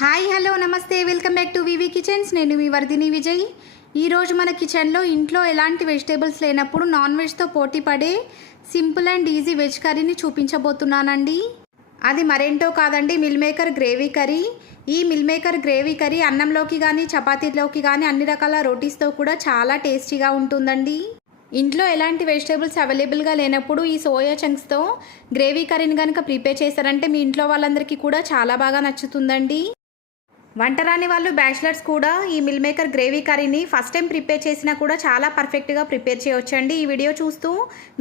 Hi hello నమస్తే. Welcome back to VV kitchens. నేను మీ వర్ధిని విజయ్. ఈరోజు మన కిచెన్లో ఇంట్లో ఎలాంటి వెజిటేబుల్స్ లేనప్పుడు నాన్ వెజ్తో పోటీ పడే సింపుల్ అండ్ ఈజీ వెజ్ కర్రీని చూపించబోతున్నానండి. అది మరేంటో కాదండి మిల్ మేకర్ గ్రేవీ కర్రీ. ఈ మిల్ మేకర్ గ్రేవీ కర్రీ అన్నంలోకి కానీ చపాతీలోకి కానీ అన్ని రకాల రోటీస్తో కూడా చాలా టేస్టీగా ఉంటుందండి. ఇంట్లో ఎలాంటి వెజిటేబుల్స్ అవైలబుల్గా లేనప్పుడు ఈ సోయా చంక్స్తో గ్రేవీ కర్రీని కనుక ప్రిపేర్ చేశారంటే మీ ఇంట్లో వాళ్ళందరికీ కూడా చాలా బాగా నచ్చుతుందండి. వంటరాని వాళ్ళు బ్యాచిలర్స్ కూడా ఈ మిల్ మేకర్ గ్రేవీ కర్రీని ఫస్ట్ టైం ప్రిపేర్ చేసినా కూడా చాలా పర్ఫెక్ట్గా ప్రిపేర్ చేయొచ్చండి. ఈ వీడియో చూస్తూ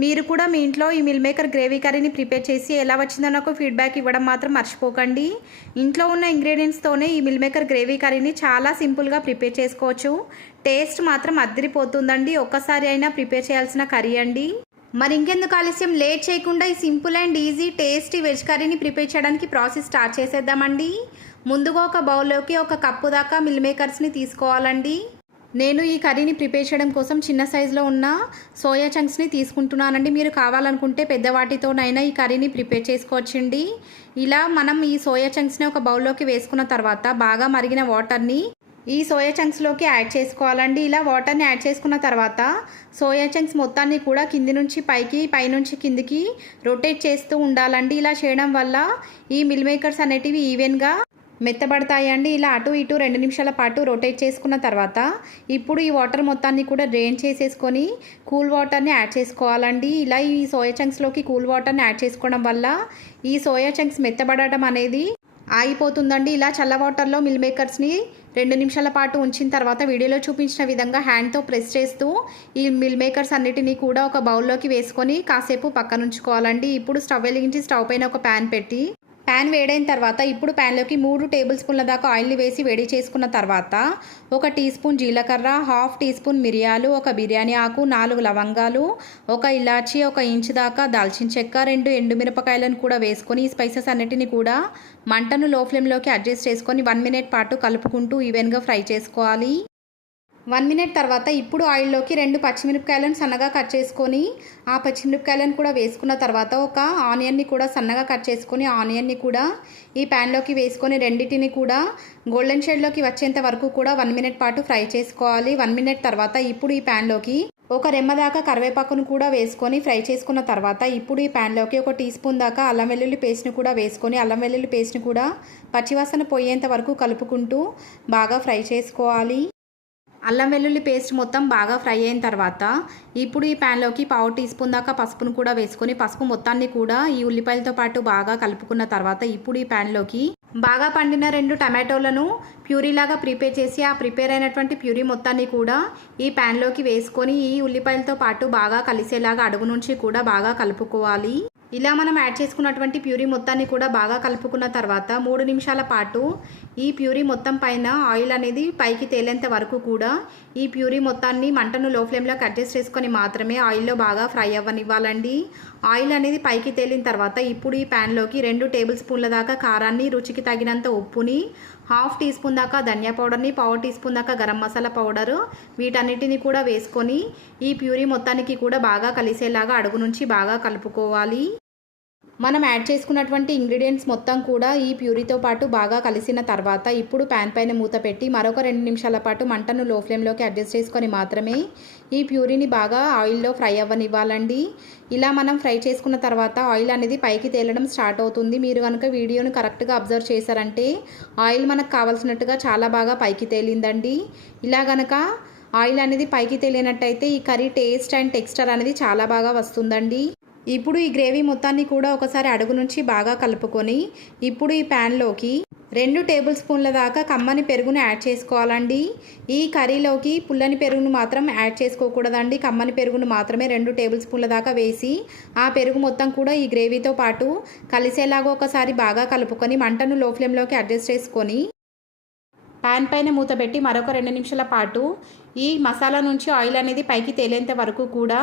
మీరు కూడా మీ ఇంట్లో ఈ మిల్ మేకర్ గ్రేవీ కర్రీని ప్రిపేర్ చేసి ఎలా వచ్చిందో నాకు ఫీడ్బ్యాక్ ఇవ్వడం మాత్రం మర్చిపోకండి. ఇంట్లో ఉన్న ఇంగ్రీడియంట్స్తోనే ఈ మిల్ మేకర్ గ్రేవీ కర్రీని చాలా సింపుల్గా ప్రిపేర్ చేసుకోవచ్చు. టేస్ట్ మాత్రం అద్దరిపోతుందండి. ఒక్కసారి అయినా ప్రిపేర్ చేయాల్సిన కర్రీ అండి. మరి ఇంకెందుకు ఆలస్యం? లేట్ చేయకుండా ఈ simple and easy tasty veg కర్రీని ప్రిపేర్ చేయడానికి ప్రాసెస్ స్టార్ట్ చేసేద్దామండి. ముందుగా ఒక బౌల్లోకి ఒక కప్పు దాకా మిల్ మేకర్స్ని తీసుకోవాలండి. నేను ఈ కర్రీని ప్రిపేర్ చేయడం కోసం చిన్న సైజులో ఉన్న సోయా చంక్స్ని తీసుకుంటున్నానండి. మీరు కావాలనుకుంటే పెద్ద వాటితోనైనా ఈ కర్రీని ప్రిపేర్ చేసుకోవచ్చండి. ఇలా మనం ఈ సోయా చంక్స్ని ఒక బౌల్లోకి వేసుకున్న తర్వాత బాగా మరిగిన వాటర్ని ఈ సోయా చంక్స్లోకి యాడ్ చేసుకోవాలండి. ఇలా వాటర్ని యాడ్ చేసుకున్న తర్వాత సోయా చంక్స్ మొత్తాన్ని కూడా కింది నుంచి పైకి పైనుంచి కిందికి రొటేట్ చేస్తూ ఉండాలండి. ఇలా చేయడం వల్ల ఈ మిల్ మేకర్స్ అనేటివి ఈవెన్గా మెత్తబడతాయండి. ఇలా అటు ఇటు రెండు నిమిషాల పాటు రొటేట్ చేసుకున్న తర్వాత ఇప్పుడు ఈ వాటర్ మొత్తాన్ని కూడా డ్రైన్ చేసేసుకొని కూల్ వాటర్ని యాడ్ చేసుకోవాలండి. ఇలా ఈ సోయా చంక్స్లోకి కూల్ వాటర్ని యాడ్ చేసుకోవడం వల్ల ఈ సోయా చంక్స్ మెత్తబడటం అనేది ఆగిపోతుందండి. ఇలా చల్ల వాటర్లో మిల్ మేకర్స్ని రెండు నిమిషాల పాటు ఉంచిన తర్వాత వీడియోలో చూపించిన విధంగా హ్యాండ్తో ప్రెస్ చేస్తూ ఈ మిల్ మేకర్స్ అన్నిటినీ కూడా ఒక బౌల్లోకి వేసుకొని కాసేపు పక్కన ఉంచుకోవాలండి ఇప్పుడు స్టవ్ వెలిగించి స్టవ్ పైన ఒక ప్యాన్ పెట్టి ప్యాన్ వేడైన తర్వాత ఇప్పుడు ప్యాన్లోకి మూడు టేబుల్ స్పూన్ల దాకా ఆయిల్ వేసి వేడి చేసుకున్న తర్వాత ఒక టీ స్పూన్ జీలకర్ర హాఫ్ టీ స్పూన్ మిరియాలు ఒక బిర్యానీ ఆకు నాలుగు లవంగాలు ఒక ఇలాచి ఒక ఇంచు దాకా దాల్చిన చెక్క రెండు ఎండుమిరపకాయలను కూడా వేసుకొని ఈ స్పైసెస్ అన్నిటిని కూడా మంటను లో ఫ్లేమ్లోకి అడ్జస్ట్ చేసుకొని వన్ మినిట్ పాటు కలుపుకుంటూ ఈవెన్గా ఫ్రై చేసుకోవాలి. వన్ మినిట్ తర్వాత ఇప్పుడు ఆయిల్లోకి రెండు పచ్చిమిరపకాయలను సన్నగా కట్ చేసుకొని ఆ పచ్చిమిరపకాయలను కూడా వేసుకున్న తర్వాత ఒక ఆనియన్ని కూడా సన్నగా కట్ చేసుకొని ఆనియన్ని కూడా ఈ ప్యాన్లోకి వేసుకొని రెండింటిని కూడా గోల్డెన్ షేడ్లోకి వచ్చేంత వరకు కూడా వన్ మినిట్ పాటు ఫ్రై చేసుకోవాలి. వన్ మినిట్ తర్వాత ఇప్పుడు ఈ ప్యాన్లోకి ఒక రెమ్మ దాకా కరివేపాకును కూడా వేసుకొని ఫ్రై చేసుకున్న తర్వాత ఇప్పుడు ఈ ప్యాన్లోకి ఒక టీ స్పూన్ దాకా అల్లం వెల్లుల్లి పేస్ట్ని కూడా వేసుకొని అల్లం వెల్లుల్లి పేస్ట్ని కూడా పచ్చివాసన పోయేంత వరకు కలుపుకుంటూ బాగా ఫ్రై చేసుకోవాలి. అల్లం వెల్లుల్లి పేస్ట్ మొత్తం బాగా ఫ్రై అయిన తర్వాత ఇప్పుడు ఈ ప్యాన్లోకి పావు టీ స్పూన్ దాకా పసుపును కూడా వేసుకొని పసుపు మొత్తాన్ని కూడా ఈ ఉల్లిపాయలతో పాటు బాగా కలుపుకున్న తర్వాత ఇప్పుడు ఈ ప్యాన్లోకి బాగా పండిన రెండు టమాటోలను ప్యూరీలాగా ప్రిపేర్ చేసి ఆ ప్రిపేర్ అయినటువంటి ప్యూరీ మొత్తాన్ని కూడా ఈ ప్యాన్లోకి వేసుకొని ఈ ఉల్లిపాయలతో పాటు బాగా కలిసేలాగా అడుగు నుంచి కూడా బాగా కలుపుకోవాలి. ఇలా మనం యాడ్ చేసుకున్నటువంటి ప్యూరీ మొత్తాన్ని కూడా బాగా కలుపుకున్న తర్వాత మూడు నిమిషాల పాటు ఈ ప్యూరీ మొత్తం పైన ఆయిల్ అనేది పైకి తేలేంత వరకు కూడా ఈ ప్యూరీ మొత్తాన్ని మంటను లో ఫ్లేమ్లోకి అడ్జస్ట్ చేసుకొని మాత్రమే ఆయిల్లో బాగా ఫ్రై అవ్వనివ్వాలండి. ఆయిల్ అనేది పైకి తేలిన తర్వాత ఇప్పుడు ఈ ప్యాన్లోకి రెండు టేబుల్ స్పూన్ల దాకా కారాన్ని రుచికి తగినంత ఉప్పుని హాఫ్ టీ స్పూన్ దాకా ధనియా పౌడర్ని పావు టీ స్పూన్ దాకా గరం మసాలా పౌడరు వీటన్నిటిని కూడా వేసుకొని ఈ ప్యూరీ మొత్తానికి కూడా బాగా కలిసేలాగా అడుగు నుంచి బాగా కలుపుకోవాలి. మనం యాడ్ చేసుకున్నటువంటి ఇంగ్రీడియంట్స్ మొత్తం కూడా ఈ ప్యూరీతో పాటు బాగా కలిసిన తర్వాత ఇప్పుడు ప్యాన్ పైన మూత పెట్టి మరొక రెండు నిమిషాల పాటు మంటను లో ఫ్లేమ్లోకి అడ్జస్ట్ చేసుకొని మాత్రమే ఈ ప్యూరీని బాగా ఆయిల్లో ఫ్రై అవ్వనివ్వాలండి. ఇలా మనం ఫ్రై చేసుకున్న తర్వాత ఆయిల్ అనేది పైకి తేలడం స్టార్ట్ అవుతుంది. మీరు కనుక వీడియోను కరెక్ట్గా అబ్జర్వ్ చేశారంటే ఆయిల్ మనకు కావాల్సినట్టుగా చాలా బాగా పైకి తేలిందండి. ఇలా గనక ఆయిల్ అనేది పైకి తేలినట్టయితే ఈ కర్రీ టేస్ట్ అండ్ టెక్స్చర్ అనేది చాలా బాగా వస్తుందండి. ఇప్పుడు ఈ గ్రేవీ మొత్తాన్ని కూడా ఒకసారి అడుగు నుంచి బాగా కలుపుకొని ఇప్పుడు ఈ ప్యాన్లోకి రెండు టేబుల్ స్పూన్ల దాకా కమ్మని పెరుగును యాడ్ చేసుకోవాలండి. ఈ కర్రీలోకి పుల్లని పెరుగును మాత్రం యాడ్ చేసుకోకూడదండి. కమ్మని పెరుగును మాత్రమే రెండు టేబుల్ స్పూన్ల దాకా వేసి ఆ పెరుగు మొత్తం కూడా ఈ గ్రేవీతో పాటు కలిసేలాగా ఒకసారి బాగా కలుపుకొని మంటను లో ఫ్లేమ్లోకి అడ్జస్ట్ చేసుకొని ప్యాన్ పైన మూత పెట్టి మరొక రెండు నిమిషాల పాటు ఈ మసాలా నుంచి ఆయిల్ అనేది పైకి తేలేంత వరకు కూడా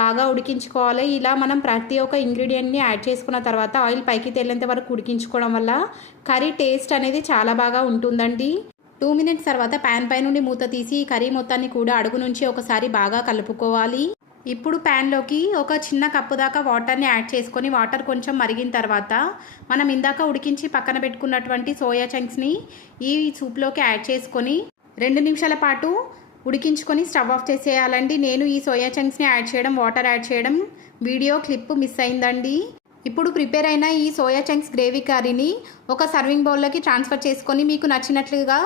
బాగా ఉడికించుకోవాలి. ఇలా మనం ప్రతి ఒక్క ఇంగ్రీడియంట్ని యాడ్ చేసుకున్న తర్వాత ఆయిల్ పైకి తేలేంత వరకు ఉడికించుకోవడం వల్ల కర్రీ టేస్ట్ అనేది చాలా బాగా ఉంటుందండి. టూ మినిట్స్ తర్వాత ప్యాన్ పై నుండి మూత తీసి కర్రీ మొత్తాన్ని కూడా అడుగు నుంచి ఒకసారి బాగా కలుపుకోవాలి. ఇప్పుడు ప్యాన్లోకి ఒక చిన్న కప్పు దాకా వాటర్ని యాడ్ చేసుకొని వాటర్ కొంచెం మరిగిన తర్వాత మనం ఇందాక ఉడికించి పక్కన పెట్టుకున్నటువంటి సోయా చంక్స్ని ఈ సూప్లోకి యాడ్ చేసుకొని రెండు నిమిషాల పాటు ఉడికించుకొని స్టవ్ ఆఫ్ చేసేయాలండి. నేను ఈ సోయా చంక్స్ని యాడ్ చేయడం వాటర్ యాడ్ చేయడం. వీడియో క్లిప్ మిస్ అయిందండి. ఇప్పుడు ప్రిపేర్ అయిన ఈ సోయా చంక్స్ గ్రేవీ కర్రీని ఒక సర్వింగ్ బౌల్లోకి ట్రాన్స్ఫర్ చేసుకొని మీకు నచ్చినట్లుగా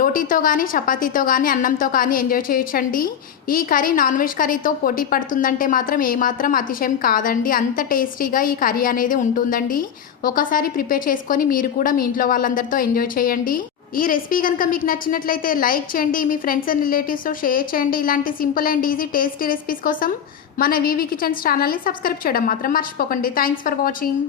రోటీతో కానీ చపాతీతో కానీ అన్నంతో కానీ ఎంజాయ్ చేయొచ్చండి. ఈ కర్రీ నాన్ వెజ్ కర్రీతో పోటీ పడుతుందంటే మాత్రం ఏమాత్రం అతిశయం కాదండి. అంత టేస్టీగా ఈ కర్రీ అనేది ఉంటుందండి. ఒకసారి ప్రిపేర్ చేసుకొని మీరు కూడా మీ ఇంట్లో వాళ్ళందరితో ఎంజాయ్ చేయండి. ఈ రెసిపీ కనుక మీకు నచ్చినట్లయితే లైక్ చేయండి మీ ఫ్రెండ్స్ అండ్ రిలేటివ్స్తో షేర్ చేయండి. ఇలాంటి simple and easy tasty recipes కోసం మన వివి కిచెన్స్ ఛానల్ని సబ్స్క్రైబ్ చేయడం మాత్రం మర్చిపోకండి. Thanks for watching.